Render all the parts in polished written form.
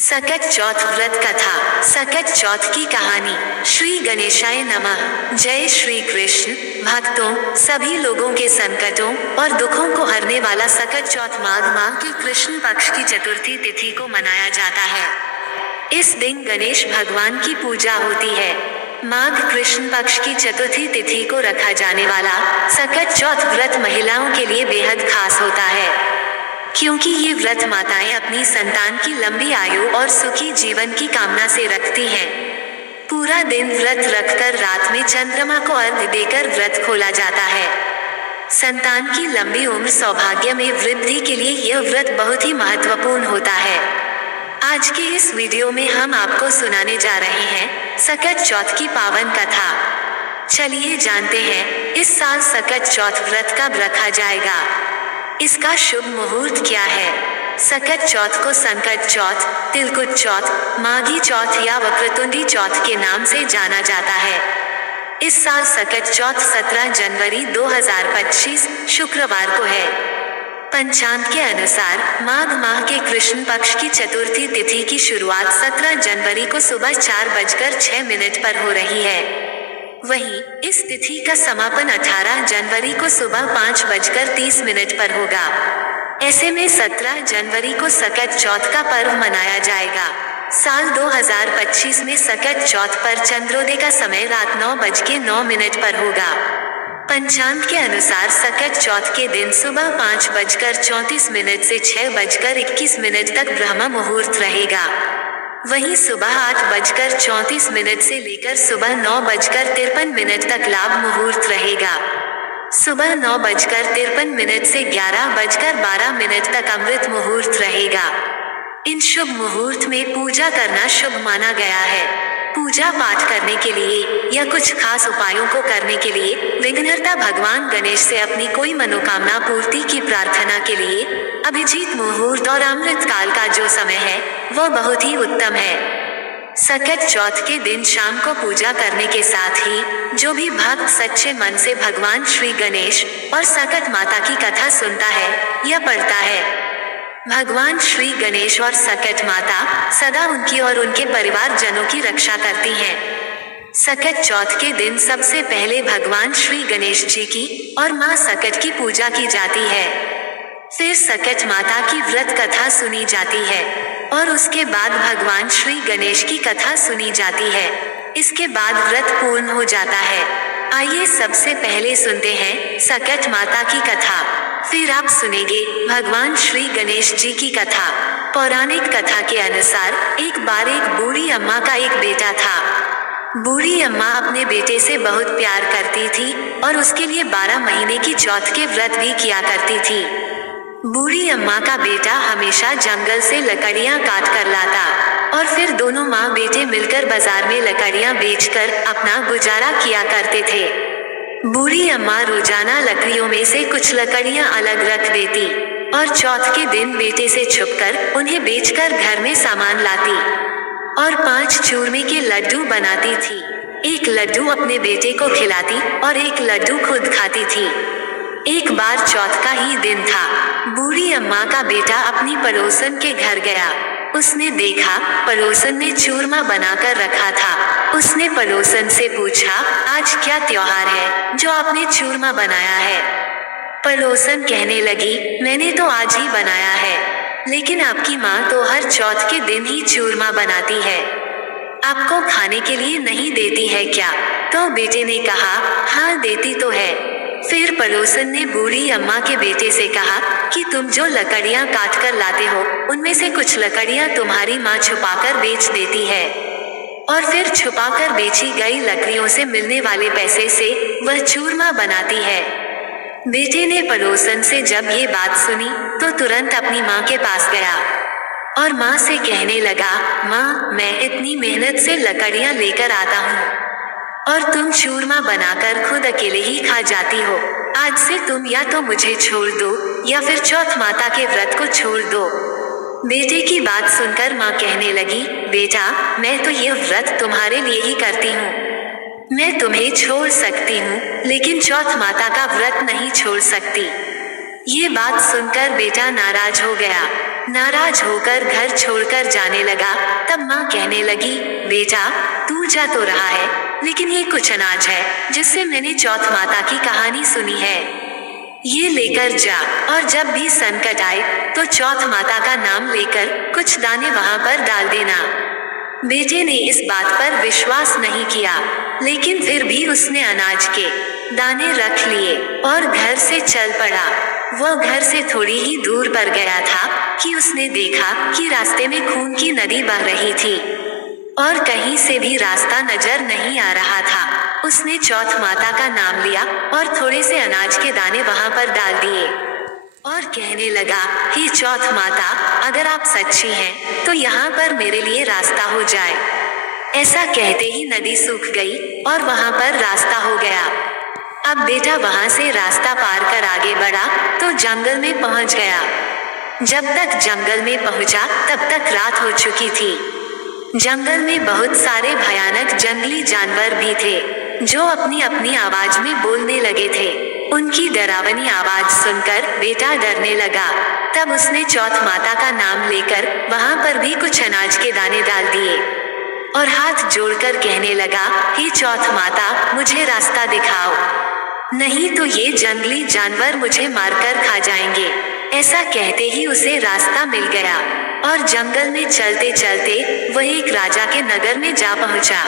सकट चौथ व्रत कथा। सकट चौथ की कहानी। श्री गणेशाय नमः। जय श्री कृष्ण। भक्तों, सभी लोगों के संकटों और दुखों को हरने वाला सकट चौथ माघ माह के कृष्ण पक्ष की चतुर्थी तिथि को मनाया जाता है। इस दिन गणेश भगवान की पूजा होती है। माघ कृष्ण पक्ष की चतुर्थी तिथि को रखा जाने वाला सकट चौथ व्रत महिलाओं के लिए बेहद खास होता है, क्योंकि ये व्रत माताएं अपनी संतान की लंबी आयु और सुखी जीवन की कामना से रखती हैं। पूरा दिन व्रत रखकर रात में चंद्रमा को अर्घ्य देकर व्रत खोला जाता है। संतान की लंबी उम्र सौभाग्य में वृद्धि के लिए यह व्रत बहुत ही महत्वपूर्ण होता है। आज के इस वीडियो में हम आपको सुनाने जा रहे हैं सकट चौथ की पावन कथा। चलिए जानते हैं इस साल सकट चौथ व्रत कब रखा जाएगा, इसका शुभ मुहूर्त क्या है। सकट चौथ को संकट चौथ, तिलकुट चौथ, माघी चौथ या वक्रतुंडी चौथ के नाम से जाना जाता है। इस साल सकट चौथ 17 जनवरी 2025 शुक्रवार को है। पंचांग के अनुसार माघ माह के कृष्ण पक्ष की चतुर्थी तिथि की शुरुआत 17 जनवरी को सुबह 4:06 पर हो रही है। वहीं इस तिथि का समापन 18 जनवरी को सुबह 5:30 पर होगा। ऐसे में 17 जनवरी को सकट चौथ का पर्व मनाया जाएगा। साल 2025 में सकट चौथ पर चंद्रोदय का समय रात 9:09 पर होगा। पंचांग के अनुसार सकट चौथ के दिन सुबह 5:34 से 6:21 तक ब्रह्म मुहूर्त रहेगा। वहीं सुबह 8:34 से लेकर सुबह 9:53 तक लाभ मुहूर्त रहेगा। सुबह 9:53 से 11:12 तक अमृत मुहूर्त रहेगा। इन शुभ मुहूर्त में पूजा करना शुभ माना गया है। पूजा पाठ करने के लिए या कुछ खास उपायों को करने के लिए विघ्नहर्ता भगवान गणेश से अपनी कोई मनोकामना पूर्ति की प्रार्थना के लिए अभिजीत मुहूर्त और अमृत काल का जो समय है वह बहुत ही उत्तम है। सकट चौथ के दिन शाम को पूजा करने के साथ ही जो भी भक्त सच्चे मन से भगवान श्री गणेश और सकट माता की कथा सुनता है या पढ़ता है, भगवान श्री गणेश और सकट माता सदा उनकी और उनके परिवार जनों की रक्षा करती हैं। सकट चौथ के दिन सबसे पहले भगवान श्री गणेश जी की और मां सकट की पूजा की जाती है। फिर सकट माता की व्रत कथा सुनी जाती है और उसके बाद भगवान श्री गणेश की कथा सुनी जाती है। इसके बाद व्रत पूर्ण हो जाता है। आइए सबसे पहले सुनते हैं सकट माता की कथा, फिर आप सुनेंगे भगवान श्री गणेश जी की कथा। पौराणिक कथा के अनुसार एक बार एक बूढ़ी अम्मा का एक बेटा था। बूढ़ी अम्मा अपने बेटे से बहुत प्यार करती थी और उसके लिए 12 महीने की चौथ के व्रत भी किया करती थी। बूढ़ी अम्मा का बेटा हमेशा जंगल से लकड़ियां काट कर लाता और फिर दोनों माँ बेटे मिलकर बाजार में लकड़ियां बेचकर अपना गुजारा किया करते थे। बूढ़ी अम्मा रोजाना लकड़ियों में से कुछ लकड़ियां अलग रख देती और चौथ के दिन बेटे से छुपकर उन्हें बेचकर घर में सामान लाती और 5 चूरमे के लड्डू बनाती थी। एक लड्डू अपने बेटे को खिलाती और एक लड्डू खुद खाती थी। एक बार चौथ का ही दिन था। बूढ़ी अम्मा का बेटा अपनी पड़ोसन के घर गया। उसने देखा पड़ोसन ने चूरमा बनाकर रखा था। उसने पड़ोसन से पूछा, आज क्या त्योहार है जो आपने चूरमा बनाया है। पड़ोसन कहने लगी, मैंने तो आज ही बनाया है, लेकिन आपकी माँ तो हर चौथ के दिन ही चूरमा बनाती है, आपको खाने के लिए नहीं देती है क्या। तो बेटे ने कहा, हाँ देती तो है। फिर पड़ोसन ने बूढ़ी अम्मा के बेटे से कहा कि तुम जो लकड़ियां काट कर लाते हो उनमें से कुछ लकड़ियां तुम्हारी माँ छुपाकर बेच देती है और फिर छुपाकर बेची गई लकड़ियों से मिलने वाले पैसे से वह चूरमा बनाती है। बेटे ने पड़ोसन से जब ये बात सुनी तो तुरंत अपनी माँ के पास गया और माँ से कहने लगा, माँ मैं इतनी मेहनत से लकड़ियां लेकर आता हूँ और तुम चूरमा बनाकर खुद अकेले ही खा जाती हो। आज से तुम या तो मुझे छोड़ दो या फिर चौथ माता के व्रत को छोड़ दो। बेटे की बात सुनकर माँ कहने लगी, बेटा मैं तो यह व्रत तुम्हारे लिए ही करती हूँ, मैं तुम्हें छोड़ सकती हूँ लेकिन चौथ माता का व्रत नहीं छोड़ सकती। ये बात सुनकर बेटा नाराज हो गया। नाराज होकर घर छोड़कर जाने लगा। तब माँ कहने लगी, बेटा तू जा तो रहा है, लेकिन ये कुछ अनाज है जिससे मैंने चौथ माता की कहानी सुनी है, ये लेकर जा, और जब भी संकट आए तो चौथ माता का नाम लेकर कुछ दाने वहां पर डाल देना। बेटे ने इस बात पर विश्वास नहीं किया, लेकिन फिर भी उसने अनाज के दाने रख लिए और घर से चल पड़ा। वह घर से थोड़ी ही दूर पर गया था कि उसने देखा कि रास्ते में खून की नदी बह रही थी और कहीं से भी रास्ता नजर नहीं आ रहा था। उसने चौथ माता का नाम लिया और थोड़े से अनाज के दाने वहां पर डाल दिए और कहने लगा, हे चौथ माता, अगर आप सच्ची हैं तो यहाँ पर मेरे लिए रास्ता हो जाए। ऐसा कहते ही नदी सूख गई और वहां पर रास्ता हो गया। अब बेटा वहां से रास्ता पार कर आगे बढ़ा तो जंगल में पहुंच गया। जब तक जंगल में पहुंचा तब तक रात हो चुकी थी। जंगल में बहुत सारे भयानक जंगली जानवर भी थे जो अपनी अपनी आवाज में बोलने लगे थे। उनकी डरावनी आवाज सुनकर बेटा डरने लगा। तब उसने चौथ माता का नाम लेकर वहां पर भी कुछ अनाज के दाने डाल दिए और हाथ जोड़कर कहने लगा, हे चौथ माता, मुझे रास्ता दिखाओ, नहीं तो ये जंगली जानवर मुझे मारकर खा जाएंगे। ऐसा कहते ही उसे रास्ता मिल गया और जंगल में चलते चलते वह एक राजा के नगर में जा पहुंचा।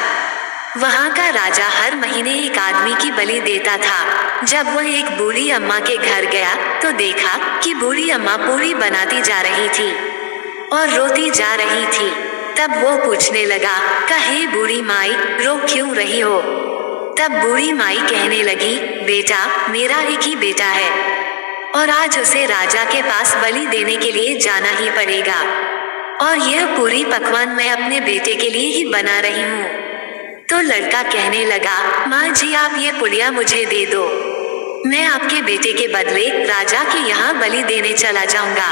वहां का राजा हर महीने एक आदमी की बलि देता था। जब वह एक बूढ़ी अम्मा के घर गया तो देखा कि बूढ़ी अम्मा पूरी बनाती जा रही थी और रोती जा रही थी। तब वो पूछने लगा, हे बूढ़ी माई, रो क्यों रही हो? तब बूढ़ी माई कहने लगी, बेटा मेरा एक ही बेटा है और आज उसे राजा के पास बलि देने के लिए जाना ही पड़ेगा, और यह पूरी पकवान मैं अपने बेटे के लिए ही बना रही हूँ। तो लड़का कहने लगा, माँ जी आप ये पुड़िया मुझे दे दो, मैं आपके बेटे के बदले राजा के यहाँ बलि देने चला जाऊंगा।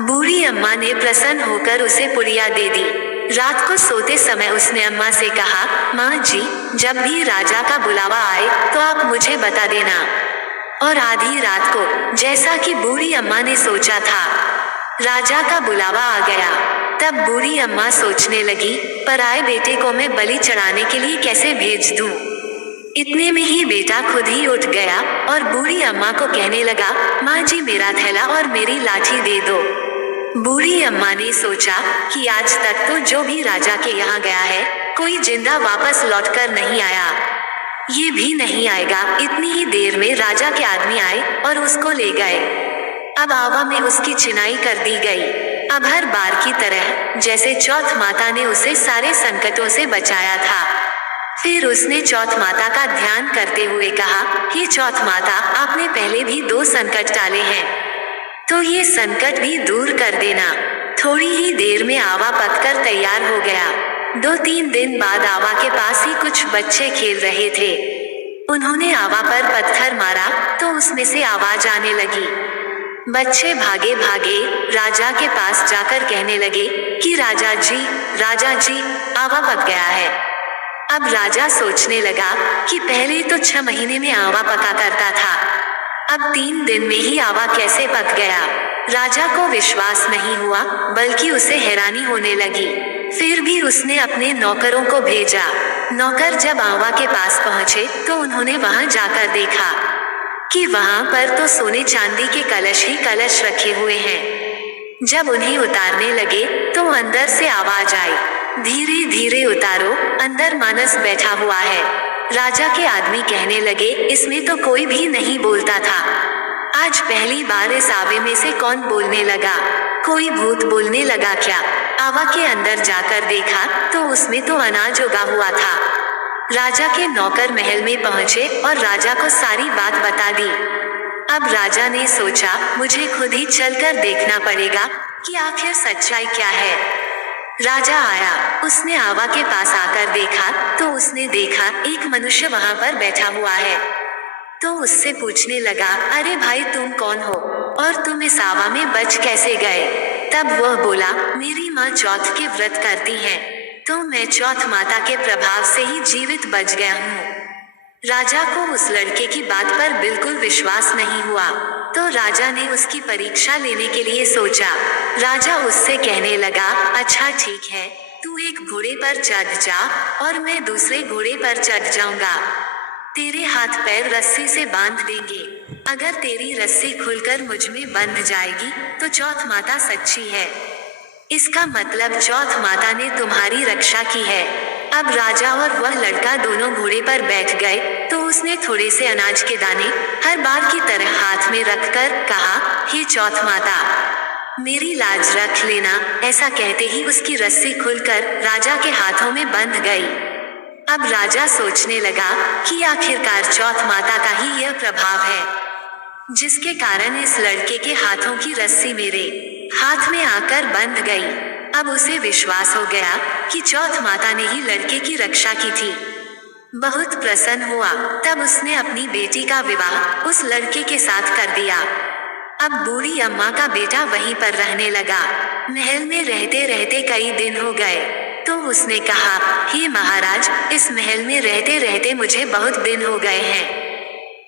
बूढ़ी अम्मा ने प्रसन्न होकर उसे पुड़िया दे दी। रात को सोते समय उसने अम्मा से कहा, माँ जी जब भी राजा का बुलावा आए तो आप मुझे बता देना। और आधी रात को, जैसा कि बूढ़ी अम्मा ने सोचा था, राजा का बुलावा आ गया। तब बूढ़ी अम्मा सोचने लगी, पराए बेटे को मैं बलि चढ़ाने के लिए कैसे भेज दूं? इतने में ही बेटा खुद ही उठ गया और बूढ़ी अम्मा को कहने लगा, माँ जी मेरा थैला और मेरी लाठी दे दो। बूढ़ी अम्मा ने सोचा कि आज तक तो जो भी राजा के यहाँ गया है कोई जिंदा वापस लौटकर नहीं आया, ये भी नहीं आएगा। इतनी ही देर में राजा के आदमी आए और उसको ले गए। अब आवा में उसकी चिनाई कर दी गई। अब हर बार की तरह जैसे चौथ माता ने उसे सारे संकटों से बचाया था। फिर उसने चौथ माता का ध्यान करते हुए कहा, हे चौथ माता, आपने पहले भी 2 संकट टाले हैं, तो ये संकट भी दूर कर देना। थोड़ी ही देर में आवा पककर तैयार हो गया। 2-3 दिन बाद आवा के पास ही कुछ बच्चे खेल रहे थे। उन्होंने आवा पर पत्थर मारा तो उसमें से आवाज आने लगी। बच्चे भागे भागे राजा के पास जाकर कहने लगे कि राजा जी, आवा पक गया है। अब राजा सोचने लगा कि पहले तो 6 महीने में आवा पका करता था, अब 3 दिन में ही आवा कैसे पक गया? राजा को विश्वास नहीं हुआ, बल्कि उसे हैरानी होने लगी। फिर भी उसने अपने नौकरों को भेजा। नौकर जब आवा के पास पहुंचे तो उन्होंने वहां जाकर देखा कि वहां पर तो सोने चांदी के कलश ही कलश रखे हुए हैं। जब उन्हें उतारने लगे तो अंदर से आवाज आई, धीरे धीरे उतारो, अंदर मानस बैठा हुआ है। राजा के आदमी कहने लगे, इसमें तो कोई भी नहीं बोलता था, आज पहली बार इस आवे में से कौन बोलने लगा? कोई भूत बोलने लगा क्या? आवा के अंदर जाकर देखा तो उसमें तो अनाज उगा हुआ था। राजा के नौकर महल में पहुंचे और राजा को सारी बात बता दी। अब राजा ने सोचा, मुझे खुद ही चलकर देखना पड़ेगा कि आखिर सच्चाई क्या है। राजा आया, उसने आवा के पास आकर देखा तो उसने देखा एक मनुष्य वहां पर बैठा हुआ है। तो उससे पूछने लगा, अरे भाई तुम कौन हो और तुम इस आवा में बच कैसे गए? तब वह बोला, मेरी माँ चौथ के व्रत करती हैं, तो मैं चौथ माता के प्रभाव से ही जीवित बच गया हूँ। राजा को उस लड़के की बात पर बिल्कुल विश्वास नहीं हुआ, तो राजा ने उसकी परीक्षा लेने के लिए सोचा। राजा उससे कहने लगा, अच्छा ठीक है, तू एक घोड़े पर चढ़ जा और मैं दूसरे घोड़े पर चढ़ जाऊंगा। तेरे हाथ पैर रस्सी से बांध देंगे। अगर तेरी रस्सी खुलकर मुझ में बंध जाएगी तो चौथ माता सच्ची है। इसका मतलब चौथ माता ने तुम्हारी रक्षा की है। अब राजा और वह लड़का दोनों घोड़े पर बैठ गए तो उसने थोड़े से अनाज के दाने हर बार की तरह हाथ में रखकर कहा, हे चौथ माता, मेरी लाज रख लेना। ऐसा कहते ही उसकी रस्सी खुलकर राजा के हाथों में बंध गई। अब राजा सोचने लगा कि आखिरकार चौथ माता का ही यह प्रभाव है जिसके कारण इस लड़के के हाथों की रस्सी मेरे हाथ में आकर बंध गई। अब उसे विश्वास हो गया कि चौथ माता ने ही लड़के की रक्षा की थी। बहुत प्रसन्न हुआ। तब उसने अपनी बेटी का विवाह उस लड़के के साथ कर दिया। अब बूढ़ी अम्मा का बेटा वहीं पर रहने लगा। महल में रहते रहते कई दिन हो गए तो उसने कहा, हे महाराज, इस महल में रहते रहते मुझे बहुत दिन हो गए हैं।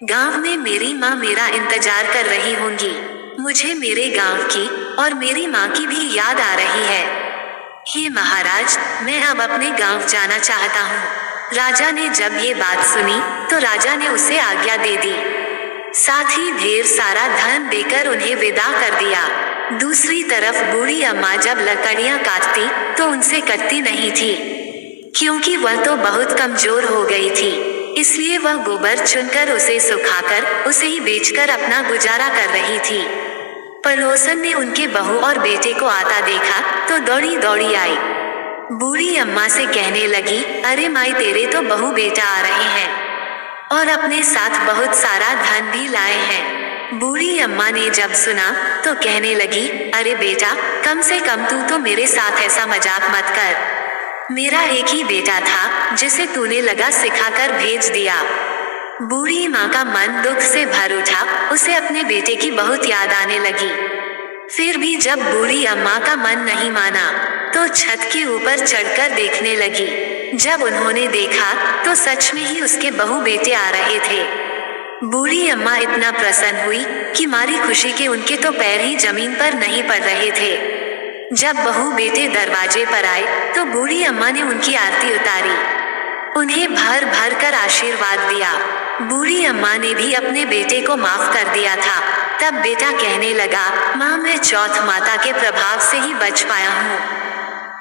गांव में मेरी माँ मेरा इंतजार कर रही होंगी। मुझे मेरे गांव की और मेरी माँ की भी याद आ रही है। हे महाराज, मैं अब अपने गांव जाना चाहता हूँ। राजा ने जब ये बात सुनी तो राजा ने उसे आज्ञा दे दी। साथ ही ढेर सारा धन देकर उन्हें विदा कर दिया। दूसरी तरफ बूढ़ी अम्मा जब लकड़ियां काटती तो उनसे कटती नहीं थी क्योंकि वह तो बहुत कमजोर हो गई थी। इसलिए वह गोबर चुनकर उसे सुखाकर उसे ही बेचकर अपना गुजारा कर रही थी। पड़ोसन ने उनके बहू और बेटे को आता देखा तो दौड़ी दौड़ी आई। बूढ़ी अम्मा से कहने लगी, अरे माई, तेरे तो बहू बेटा आ रहे हैं और अपने साथ बहुत सारा धन भी लाए हैं। बूढ़ी अम्मा ने जब सुना तो कहने लगी, अरे बेटा, कम से कम तू तो मेरे साथ ऐसा मजाक मत कर। मेरा एक ही बेटा था जिसे तूने लगा सिखाकर भेज दिया। बूढ़ी माँ का मन दुख से भर उठा। उसे अपने बेटे की बहुत याद आने लगी। फिर भी जब बूढ़ी अम्मा का मन नहीं माना तो छत के ऊपर चढ़कर देखने लगी। जब उन्होंने देखा तो सच में ही उसके बहू बेटे आ रहे थे। बूढ़ी अम्मा इतना प्रसन्न हुई कि मारी खुशी के उनके तो पैर ही जमीन पर नहीं पड़ रहे थे। जब बहू बेटे दरवाजे पर आए तो बूढ़ी अम्मा ने उनकी आरती उतारी, उन्हें भर भर कर आशीर्वाद दिया। बूढ़ी अम्मा ने भी अपने बेटे को माफ कर दिया था। तब बेटा कहने लगा, माँ, मैं चौथ माता के प्रभाव से ही बच पाया हूँ।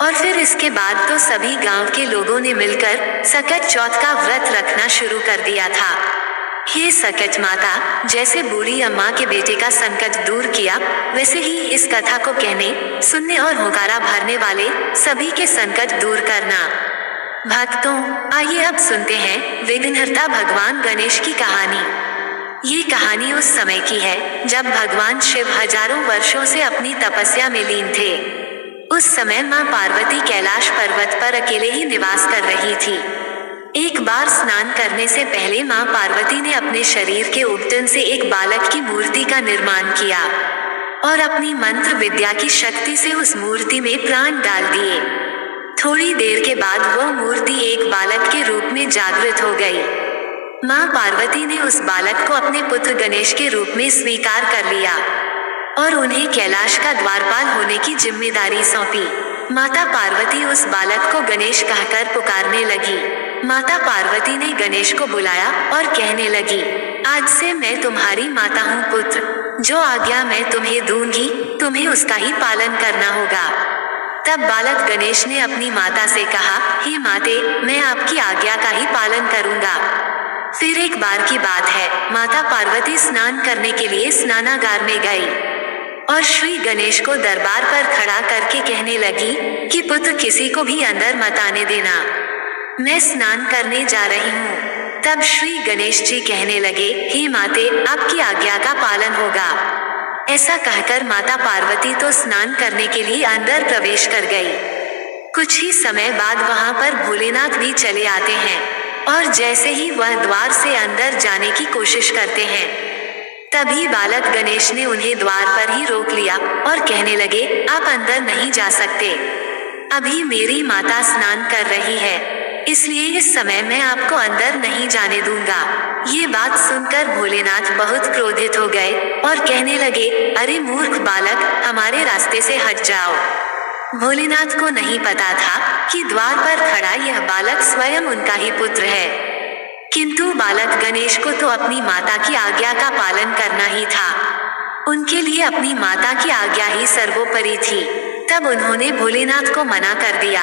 और फिर इसके बाद तो सभी गांव के लोगों ने मिलकर सकट चौथ का व्रत रखना शुरू कर दिया था। हे सकट माता, जैसे बूढ़ी अम्मा के बेटे का संकट दूर किया, वैसे ही इस कथा को कहने, सुनने और होकारा भरने वाले सभी के संकट दूर करना। भक्तों, आइए अब सुनते हैं विघ्नहर्ता भगवान गणेश की कहानी। ये कहानी उस समय की है जब भगवान शिव हजारों वर्षों से अपनी तपस्या में लीन थे। उस समय मां पार्वती कैलाश पर्वत पर अकेले ही निवास कर रही थी। एक बार स्नान करने से पहले मां पार्वती ने अपने शरीर के उबटन से एक बालक की मूर्ति का निर्माण किया और अपनी मंत्र विद्या की शक्ति से उस मूर्ति में प्राण डाल दिए। थोड़ी देर के बाद वह मूर्ति एक बालक के रूप में जागृत हो गई। मां पार्वती ने उस बालक को अपने पुत्र गणेश के रूप में स्वीकार कर लिया और उन्हें कैलाश का द्वारपाल होने की जिम्मेदारी सौंपी। माता पार्वती उस बालक को गणेश कहकर पुकारने लगी। माता पार्वती ने गणेश को बुलाया और कहने लगी, आज से मैं तुम्हारी माता हूँ पुत्र। जो आज्ञा मैं तुम्हें दूंगी तुम्हें उसका ही पालन करना होगा। तब बालक गणेश ने अपनी माता से कहा, हे माते, मैं आपकी आज्ञा का ही पालन करूंगा। फिर एक बार की बात है, माता पार्वती स्नान करने के लिए स्नानागार में गई और श्री गणेश को दरबार पर खड़ा करके कहने लगी कि पुत्र, किसी को भी अंदर मत आने देना, मैं स्नान करने जा रही हूँ। तब श्री गणेश जी कहने लगे, हे माते, आपकी आज्ञा का पालन होगा। ऐसा कहकर माता पार्वती तो स्नान करने के लिए अंदर प्रवेश कर गई। कुछ ही समय बाद वहां पर भोलेनाथ भी चले आते हैं और जैसे ही वह द्वार से अंदर जाने की कोशिश करते हैं, तभी बालक गणेश ने उन्हें द्वार पर ही रोक लिया और कहने लगे, आप अंदर नहीं जा सकते, अभी मेरी माता स्नान कर रही है। इसलिए इस समय मैं आपको अंदर नहीं जाने दूंगा। ये बात सुनकर भोलेनाथ बहुत क्रोधित हो गए और कहने लगे, अरे मूर्ख बालक, हमारे रास्ते से हट जाओ। भोलेनाथ को नहीं पता था कि द्वार पर खड़ा यह बालक स्वयं उनका ही पुत्र है, किंतु बालक गणेश को तो अपनी माता की आज्ञा का पालन करना ही था। उनके लिए अपनी माता की आज्ञा ही सर्वोपरि थी। तब उन्होंने भोलेनाथ को मना कर दिया।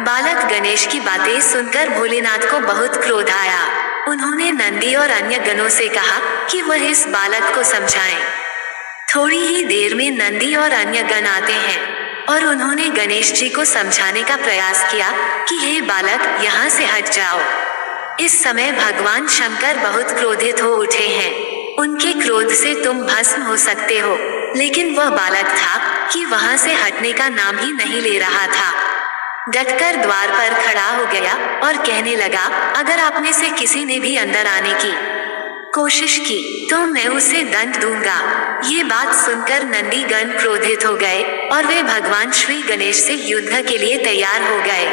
बालक गणेश की बातें सुनकर भोलेनाथ को बहुत क्रोध आया। उन्होंने नंदी और अन्य गणों से कहा कि वह इस बालक को समझाएं। थोड़ी ही देर में नंदी और अन्य गण आते हैं और उन्होंने गणेश जी को समझाने का प्रयास किया कि हे बालक, यहाँ से हट जाओ। इस समय भगवान शंकर बहुत क्रोधित हो उठे हैं। उनके क्रोध से तुम भस्म हो सकते हो, लेकिन वह बालक था कि वहां से हटने का नाम ही नहीं ले रहा था। डटकर द्वार पर खड़ा हो गया और कहने लगा, अगर आप में से किसी ने भी अंदर आने की कोशिश की तो मैं उसे दंड दूंगा। ये बात सुनकर नंदी गण क्रोधित हो गए और वे भगवान श्री गणेश से युद्ध के लिए तैयार हो गए।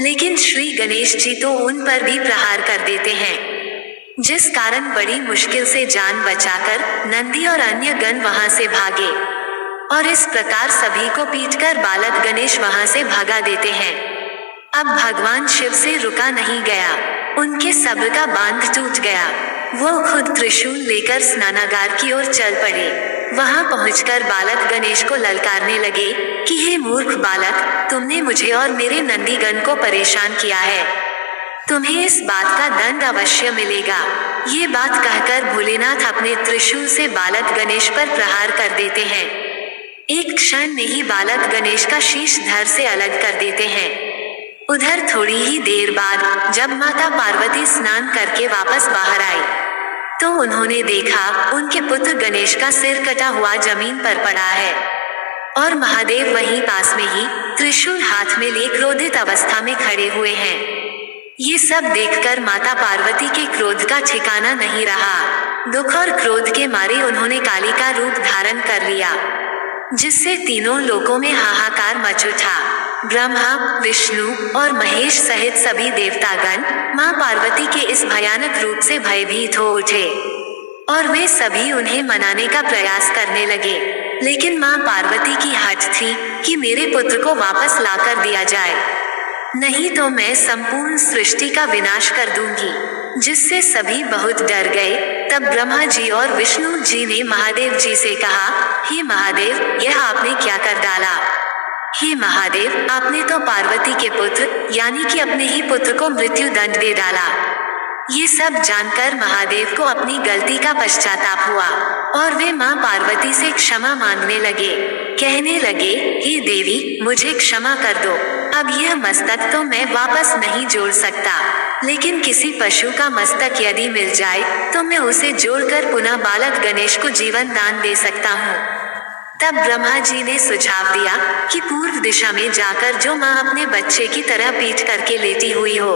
लेकिन श्री गणेश जी तो उन पर भी प्रहार कर देते हैं, जिस कारण बड़ी मुश्किल से जान बचाकर नंदी और अन्य गण वहां से भागे और इस प्रकार सभी को पीटकर बालक गणेश वहां से भगा देते हैं। अब भगवान शिव से रुका नहीं गया, उनके सब्र का बांध टूट गया। वो खुद त्रिशूल लेकर स्नानागार की ओर चल पड़े। वहां पहुंचकर बालक गणेश को ललकारने लगे कि हे मूर्ख बालक, तुमने मुझे और मेरे नंदीगण को परेशान किया है, तुम्हें इस बात का दंड अवश्य मिलेगा। ये बात कहकर भोलेनाथ अपने त्रिशूल से बालक गणेश पर प्रहार कर देते हैं। एक क्षण में ही बालक गणेश का शीश धड़ से अलग कर देते हैं। उधर थोड़ी ही देर बाद जब माता पार्वती स्नान करके वापस बाहर आई तो उन्होंने देखा उनके पुत्र गणेश का सिर कटा हुआ जमीन पर पड़ा है और महादेव वहीं पास में ही त्रिशूल हाथ में लिए क्रोधित अवस्था में खड़े हुए हैं। ये सब देखकर माता पार्वती के क्रोध का ठिकाना नहीं रहा। दुख और क्रोध के मारे उन्होंने काली का रूप धारण कर लिया, जिससे तीनों लोकों में हाहाकार मच उठा। ब्रह्मा, विष्णु और महेश सहित सभी देवतागण मां पार्वती के इस भयानक रूप से भयभीत हो उठे और वे सभी उन्हें मनाने का प्रयास करने लगे, लेकिन मां पार्वती की हठ थी कि मेरे पुत्र को वापस लाकर दिया जाए, नहीं तो मैं संपूर्ण सृष्टि का विनाश कर दूंगी, जिससे सभी बहुत डर गए। तब ब्रह्मा जी और विष्णु जी ने महादेव जी से कहा, हे महादेव, यह आपने क्या कर डाला? हे महादेव, आपने तो पार्वती के पुत्र यानी कि अपने ही पुत्र को मृत्यु दंड दे डाला। ये सब जानकर महादेव को अपनी गलती का पश्चाताप हुआ और वे मां पार्वती से क्षमा मांगने लगे। कहने लगे, हे देवी, मुझे क्षमा कर दो। अब यह मस्तक तो मैं वापस नहीं जोड़ सकता, लेकिन किसी पशु का मस्तक यदि मिल जाए तो मैं उसे जोड़कर पुनः बालक गणेश को जीवन दान दे सकता हूँ। तब ब्रह्मा जी ने सुझाव दिया कि पूर्व दिशा में जाकर जो माँ अपने बच्चे की तरह पीठ करके लेटी हुई हो,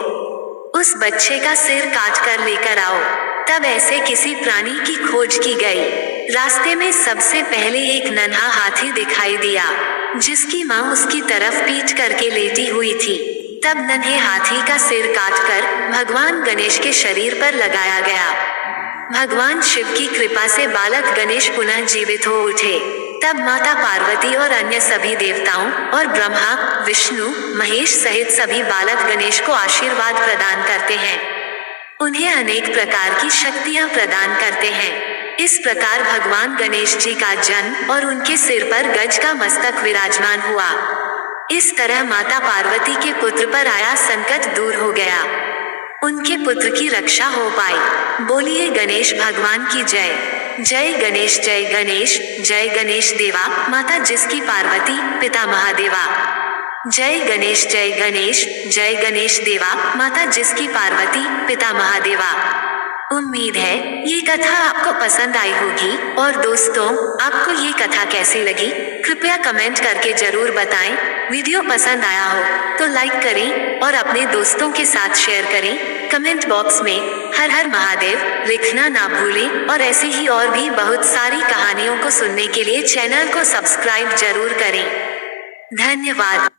उस बच्चे का सिर काट कर लेकर आओ। तब ऐसे किसी प्राणी की खोज की गई। रास्ते में सबसे पहले एक नन्हा हाथी दिखाई दिया, जिसकी माँ उसकी तरफ पीठ करके लेटी हुई थी। तब नन्हे हाथी का सिर काटकर भगवान गणेश के शरीर पर लगाया गया। भगवान शिव की कृपा से बालक गणेश पुनः जीवित हो उठे। तब माता पार्वती और अन्य सभी देवताओं और ब्रह्मा, विष्णु, महेश सहित सभी बालक गणेश को आशीर्वाद प्रदान करते हैं, उन्हें अनेक प्रकार की शक्तियां प्रदान करते हैं। इस प्रकार भगवान गणेश जी का जन्म और उनके सिर पर गज का मस्तक विराजमान हुआ। इस तरह माता पार्वती के पुत्र पर आया संकट दूर हो गया, उनके पुत्र की रक्षा हो पाई। बोलिए गणेश भगवान की जय। जय गणेश, जय गणेश, जय गणेश देवा, माता जिसकी पार्वती, पिता महादेवा। जय गणेश, जय गणेश, जय गणेश देवा, माता जिसकी पार्वती, पिता महादेवा। उम्मीद है ये कथा आपको पसंद आई होगी। और दोस्तों, आपको ये कथा कैसी लगी कृपया कमेंट करके जरूर बताएं। वीडियो पसंद आया हो तो लाइक करें और अपने दोस्तों के साथ शेयर करें। कमेंट बॉक्स में हर हर महादेव लिखना ना भूलें और ऐसे ही और भी बहुत सारी कहानियों को सुनने के लिए चैनल को सब्सक्राइब जरूर करें। धन्यवाद।